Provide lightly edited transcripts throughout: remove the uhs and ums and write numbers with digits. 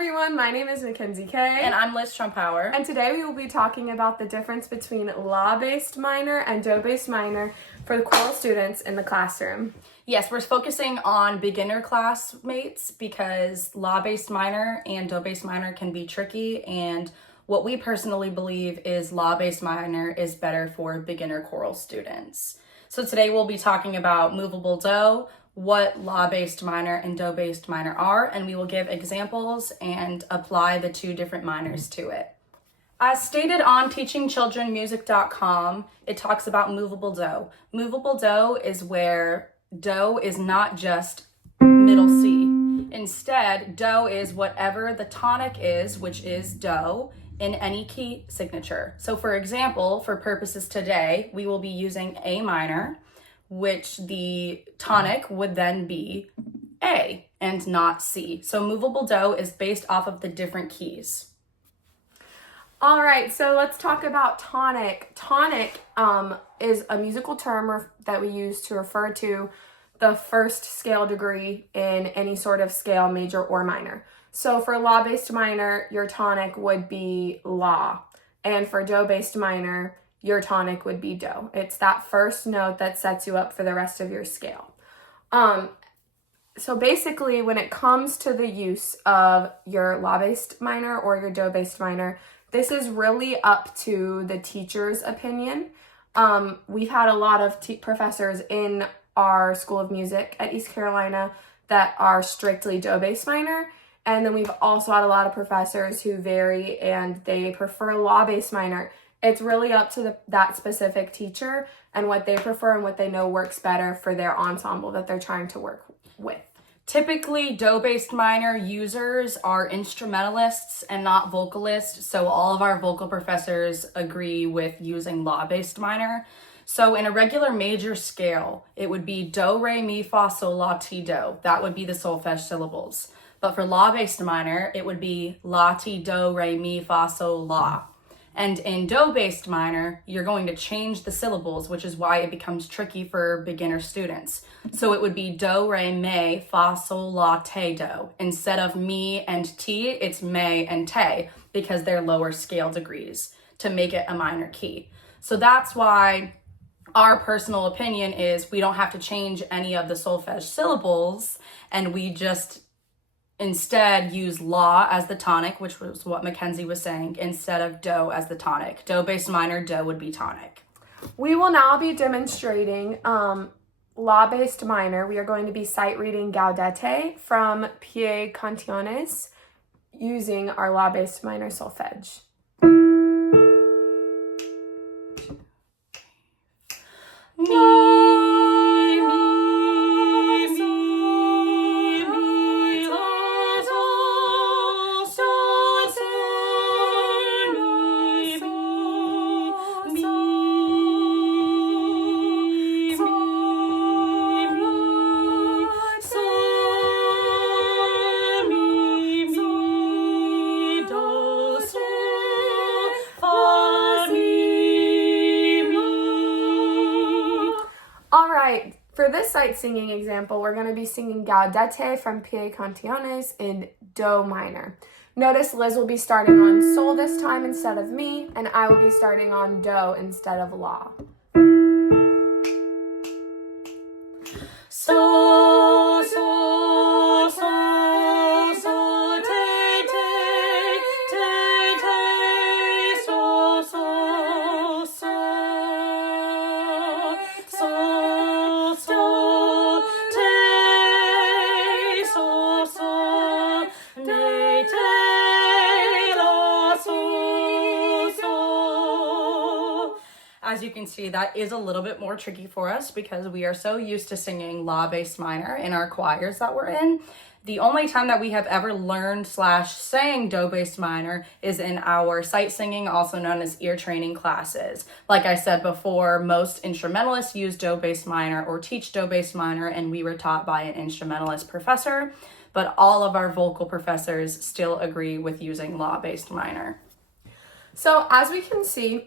everyone, my name is Makenzy Kay. And I'm Liz Trumpower. And today we will be talking about the difference between law-based minor and do-based minor for the choral students in the classroom. Yes, we're focusing on beginner classmates because law-based minor and do-based minor can be tricky, and what we personally believe is law-based minor is better for beginner choral students. So today we'll be talking about movable do, what law-based minor and do-based minor are, and we will give examples and apply the two different minors to it. As stated on TeachingChildrenMusic.com, it talks about movable do. Movable do is where do is not just middle C. Instead, do is whatever the tonic is, which is do, in any key signature. So for example, for purposes today, we will be using A minor, which the tonic would then be A and not C. So movable do is based off of the different keys. All right, so let's talk about tonic. Tonic is a musical term that we use to refer to the first scale degree in any sort of scale, major or minor. So for law-based minor, your tonic would be la, and for do-based minor, your tonic would be do. It's that first note that sets you up for the rest of your scale. So basically, when it comes to the use of your law-based minor or your do-based minor, this is really up to the teacher's opinion. We've had a lot of professors in our School of Music at East Carolina that are strictly do-based minor. And then we've also had a lot of professors who vary and they prefer law-based minor. It's really up to that specific teacher and what they prefer and what they know works better for their ensemble that they're trying to work with. Typically, do-based minor users are instrumentalists and not vocalists, so all of our vocal professors agree with using law-based minor. So in a regular major scale, it would be do, re, mi, fa, sol, la, ti, do. That would be the solfege syllables. But for law-based minor, it would be la, ti, do, re, mi, fa, sol, la. And in do-based minor, you're going to change the syllables, which is why it becomes tricky for beginner students. So it would be do, re, me, fa, sol, la, te, do. Instead of mi and ti, it's me and te, because they're lower scale degrees to make it a minor key. So that's why our personal opinion is we don't have to change any of the solfege syllables, and we just instead use la as the tonic, which was what Makenzy was saying, instead of do as the tonic. Do-based minor, do would be tonic. We will now be demonstrating law-based minor. We are going to be sight reading Gaudete from Pie Canciones using our law-based minor solfege. For this sight singing example, we're going to be singing Gaudete from Pie Canciones in do minor. Notice Liz will be starting on sol this time instead of mi, and I will be starting on do instead of la. So, so, so, so, te, te, te, te, so, so, so, so, so, te, so, so, ne, te, la, so, so. As you can see, that is a little bit more tricky for us because we are so used to singing law-based minor in our choirs that we're in. The only time that we have ever learned / sang do-based minor is in our sight singing, also known as ear training classes. Like I said before, most instrumentalists use do-based minor or teach do-based minor, and we were taught by an instrumentalist professor, but all of our vocal professors still agree with using law-based minor. So as we can see,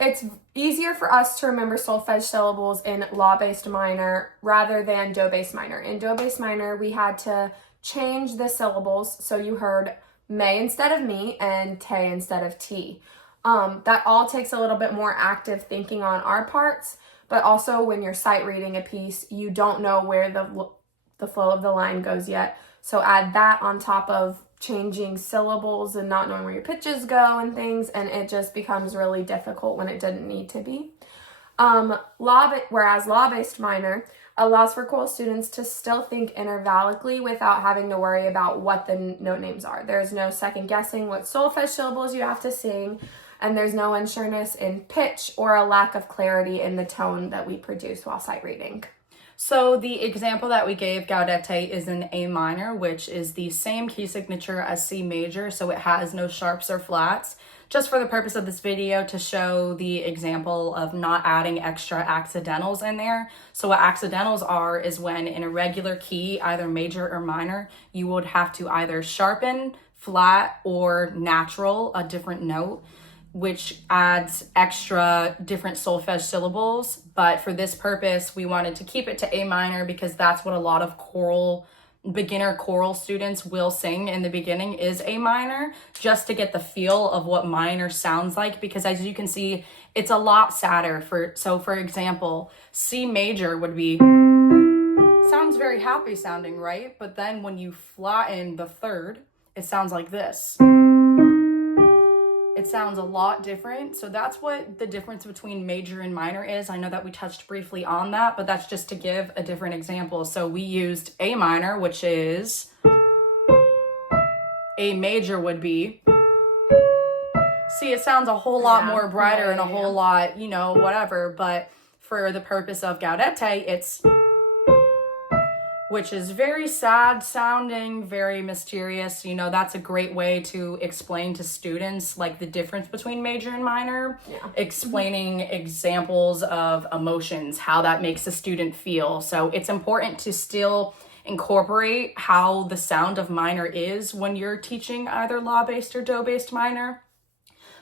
it's easier for us to remember solfege syllables in law-based minor rather than do-based minor. In do-based minor, we had to change the syllables. So you heard may instead of me and tay instead of t. That all takes a little bit more active thinking on our parts, but also when you're sight reading a piece, you don't know where the flow of the line goes yet. So add that on top of changing syllables and not knowing where your pitches go and things, and it just becomes really difficult when it didn't need to be. Whereas law-based minor allows for choral students to still think intervallically without having to worry about what the note names are. There's no second guessing what solfege syllables you have to sing, and there's no unsureness in pitch or a lack of clarity in the tone that we produce while sight reading. So the example that we gave, gaudete, is in A minor, which is the same key signature as C major, so it has no sharps or flats. Just for the purpose of this video, to show the example of not adding extra accidentals in there. So what accidentals are is when in a regular key, either major or minor, you would have to either sharpen, flat, or natural a different note, which adds extra different solfege syllables. But for this purpose, we wanted to keep it to A minor because that's what a lot of beginner choral students will sing in the beginning, is A minor, just to get the feel of what minor sounds like, because as you can see, it's a lot sadder. For example, C major would be, sounds very happy sounding, right? But then when you flatten the third, it sounds like this. It sounds a lot different. So that's what the difference between major and minor is. I know that we touched briefly on that, but that's just to give a different example. So we used A minor, which is, A major would be, see, it sounds a whole lot more brighter and a whole lot, whatever. But for the purpose of gaudete, it's, which is very sad sounding, very mysterious. That's a great way to explain to students like the difference between major and minor, explaining examples of emotions, how that makes a student feel. So it's important to still incorporate how the sound of minor is when you're teaching either law-based or do-based minor.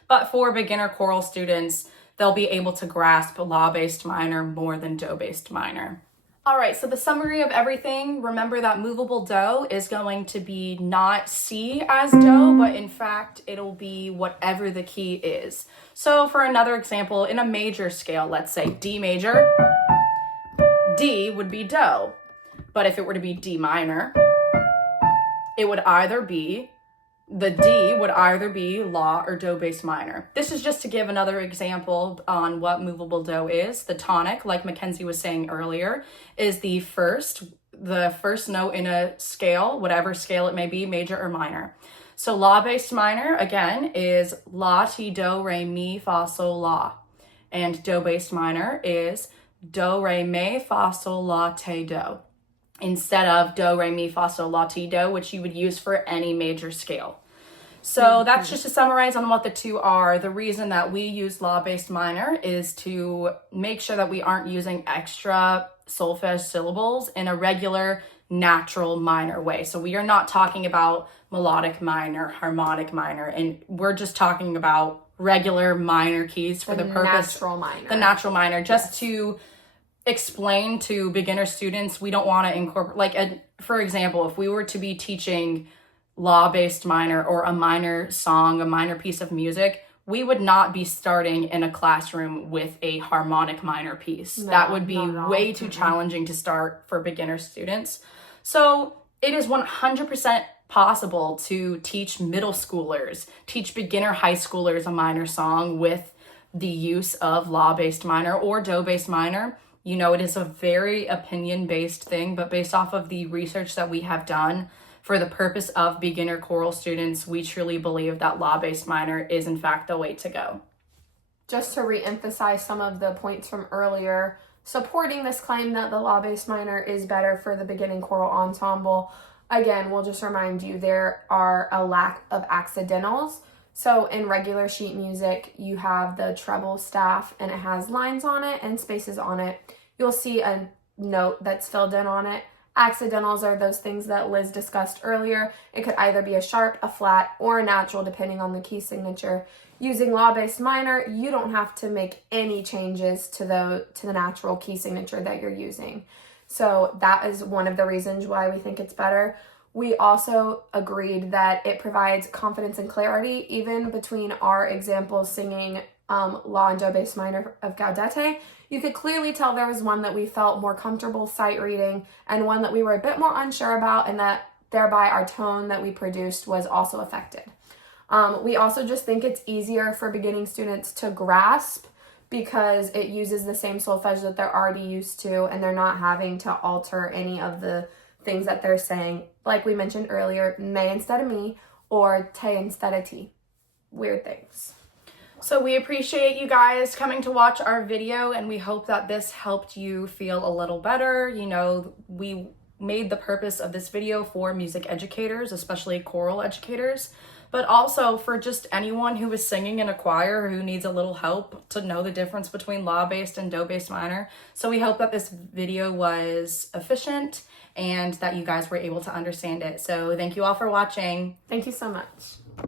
But for beginner choral students, they'll be able to grasp law-based minor more than do-based minor. All right, so the summary of everything, remember that movable do is going to be not C as do, but in fact, it'll be whatever the key is. So for another example, in a major scale, let's say D major, D would be do. But if it were to be D minor, it would either be, the D would either be law or do-based minor. This is just to give another example on what movable do is. The tonic, like Makenzy was saying earlier, is the first note in a scale, whatever scale it may be, major or minor. So law-based minor, again, is la, ti, do, re, mi, fa, sol, la. And do-based minor is do, re, mi, fa, sol, la, te, do. Instead of do, re, mi, fa, sol, la, ti, do, which you would use for any major scale. So that's just to summarize on what the two are. The reason that we use law-based minor is to make sure that we aren't using extra solfege syllables in a regular, natural minor way. So we are not talking about melodic minor, harmonic minor, and we're just talking about regular minor keys for the purpose. The natural minor, just to explain to beginner students, we don't want to incorporate, for example, if we were to be teaching law-based minor or a minor song, a minor piece of music, we would not be starting in a classroom with a harmonic minor piece. That would be way too challenging to start for beginner students. So it is 100% possible to teach middle schoolers, teach beginner high schoolers a minor song with the use of law-based minor or do-based minor. It is a very opinion-based thing, but based off of the research that we have done, for the purpose of beginner choral students, we truly believe that law-based minor is in fact the way to go. Just to re-emphasize some of the points from earlier, supporting this claim that the law-based minor is better for the beginning choral ensemble, again, we'll just remind you there are a lack of accidentals. So in regular sheet music, you have the treble staff and it has lines on it and spaces on it. You'll see a note that's filled in on it. Accidentals are those things that Liz discussed earlier. It could either be a sharp, a flat, or a natural, depending on the key signature. Using law-based minor, you don't have to make any changes to the natural key signature that you're using. So that is one of the reasons why we think it's better. We also agreed that it provides confidence and clarity, even between our examples singing La and Do bass minor of Gaudete. You could clearly tell there was one that we felt more comfortable sight reading and one that we were a bit more unsure about, and that thereby our tone that we produced was also affected. We also just think it's easier for beginning students to grasp because it uses the same solfege that they're already used to, and they're not having to alter any of the things that they're saying. Like we mentioned earlier, me instead of me or te instead of ti. Weird things. So we appreciate you guys coming to watch our video, and we hope that this helped you feel a little better. You know, we made the purpose of this video for music educators, especially choral educators, but also for just anyone who is singing in a choir who needs a little help to know the difference between La-based and Do-based minor. So we hope that this video was efficient and that you guys were able to understand it. So thank you all for watching. Thank you so much.